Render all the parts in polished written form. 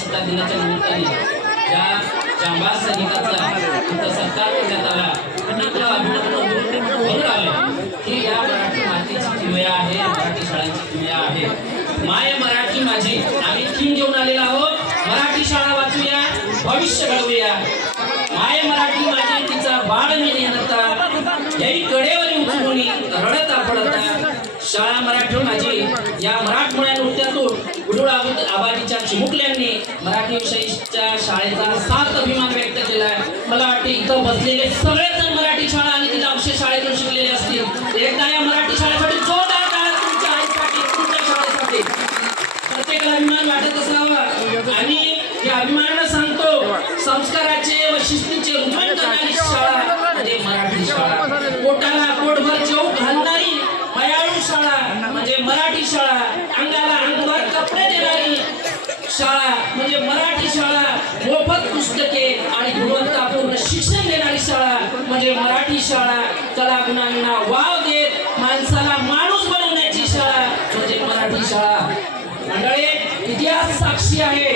प्रजासत्ताक दिनाच्या निमित्ताने ज्या जांभा सैनिकाचा सत्कार करण्यात आला त्याला अभिनंदन करून आले की या मराठी मातीची किमया आहे, मराठी शाळांची किमया आहे. माय मराठी माझी आम्ही थीम घेऊन आलेलो आहोत. मराठी शाळा वाचूया, भविष्य घडवूया. माय मराठी माझी तिचा बाळ मी नेहता, याही कडेवर उचलून रडता पडता. शाळा मराठी माझी या मराठमोळ्या नृत्यातून गुरुळ आबाजीच्या चिमुकल्यांनी मराठी विषयीच्या शाळेचा सार्थ अभिमान व्यक्त केलाय. मला वाटते इथं बसलेले सगळेजण मराठी शाळा आणि तिला अवश्य शाळेतून शिकलेले असतील. एकदा या मराठी शाळेसाठी जोरदार टाळ्या तुमच्या आईसाठी, तुमच्या शाळेसाठी. प्रत्येकाला अभिमान वाटत असावा आणि या अभिमानानं सांगतो संस्काराचे व शिस्तीचे रुजवण करणारी शाळा म्हणजे मराठी शाळा. पोटाला पोटभर जेवू घालणारी मयाळू शाळा म्हणजे मराठी शाळा. अंगाला अंगभर कपडे देणारी शाळा म्हणजे मराठी शाळा. मोफत पुस्तके आणि गुणवत्तापूर्ण शिक्षण देणारी शाळा म्हणजे मराठी शाळा. कलागुणांना वाव देत माणसाला माणूस बनवण्याची शाळा म्हणजे मराठी शाळा. मंडळी, इतिहास साक्षी आहे.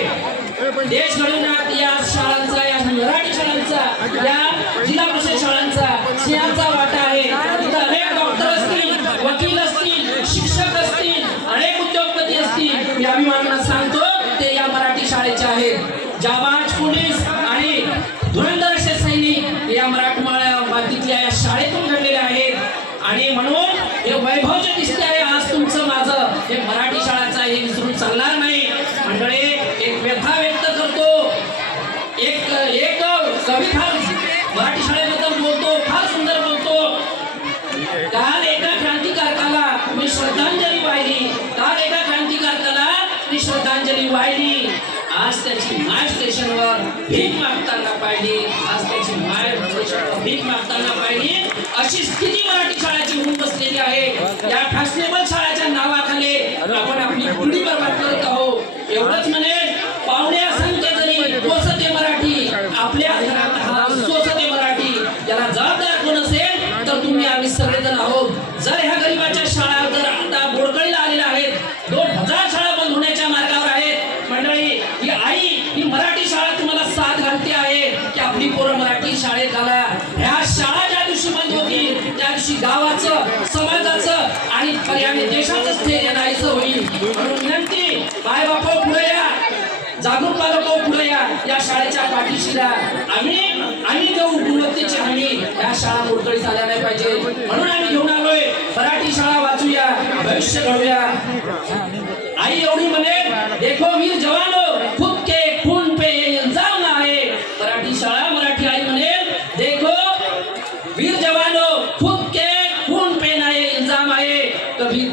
देश घडवण्यात या शाळांचा, या मराठी शाळांचा, या जिल्हा परिषद शाळांचा सिंहाचा वाटा आहे. इथं अनेक डॉक्टर असतील, वकील असतील, शिक्षक असतील, अनेक उद्योगपती असतील. मी अभिमानानं सांगतो ते या मराठी शाळेचे आहेत. जाबाज पोलीस आणि धुरंधर असे सैनिक या मराठवाड्या मातीतल्या या शाळेतून घडलेले आहेत. आणि म्हणून हे वैभव जे दिसते आहे आज तुमचं माझं, हे मराठी शाळाचं हे विसरून चालणार नाही. मंडळी, एक व्यथा व्यक्त करतो. एक कवी फार मराठी शाळेबद्दल बोलतो, फार सुंदर बोलतो. काल एका क्रांतिकारकाला मी श्रद्धांजली वाहिली, काल एका क्रांतिकारकाला मी श्रद्धांजली वाहिली. आज त्याची माय स्टेशनवर भीक मागताना पाहिली, आज त्याची माय स्टेशनवर भीक मागताना पाहिली. अशी स्थिती मराठी शाळेची होऊन बसलेली आहे. या फॅशनेबल शाळेच्या नावाखाली आपण आपली पिढी बर्बाद करत आहोत. एवढंच म्हणेल, पाहुणे असंख्य जरी पोसते मराठी, आपल्या घरात हा सोसते मराठी. याला जबाबदार कोण असेल तर तुम्ही आम्ही सगळेजण आहोत. जर ह्या गरीबाच्या शाळा जर आता बोडकळीला आलेल्या आहेत, 2000 शाळा बंद होण्याच्या मार्गावर आहेत. मंडळी, ही आई ही मराठी शाळा तुम्हाला साथ घालते आहे की आपली पोरं मराठी शाळेत घाला. ह्या शाळा ज्या दिवशी बंद होतील त्या दिवशी गावाचं, समाजाचं आणि पर्यायाने देशाचं स्थैर्य नाहीसं होईल. म्हणून विनंती, माय बापो पुढे या, जागरूक पालको पुढे या, या शाळेच्या पाठीशी राहा. आम्ही देऊ गुणवत्तेची हमी. या शाळा मोडकळीत आल्या नाही पाहिजे. म्हणून आम्ही घेऊन आलोय मराठी शाळा वाचूया, भविष्य घडूया. आई एवढी म्हणे, देखो वीर जवानो खुद के खून पे ये इल्जाम ना है. मराठी शाळा, मराठी आई म्हणे, देखो वीर जवानो खुद के खून पे ना ये इल्जाम आए, कभी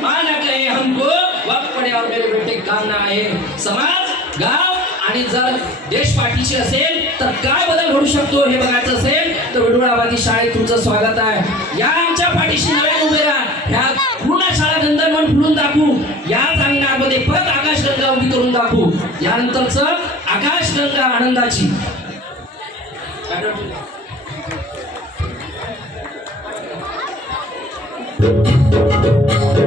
माना कहे हमको वक्त पड़े और मेरे बेटे काम ना आए. समाज, गाव आणि जर देश पाठीशी असेल तर काय बदल घडू शकतो हे बघायचं असेल तर विडूळ आबादी शाळेत तुमचं स्वागत आहे. या आमच्या पाठीशी नव्याने उभे राहा. ह्या पूर्ण शाळा गंधर्वन फुलून दाखवू. याच अंगणामध्ये परत आकाशगंगा उभी करून दाखवू. यानंतरच आकाशगंगा आनंदाची. Thank you.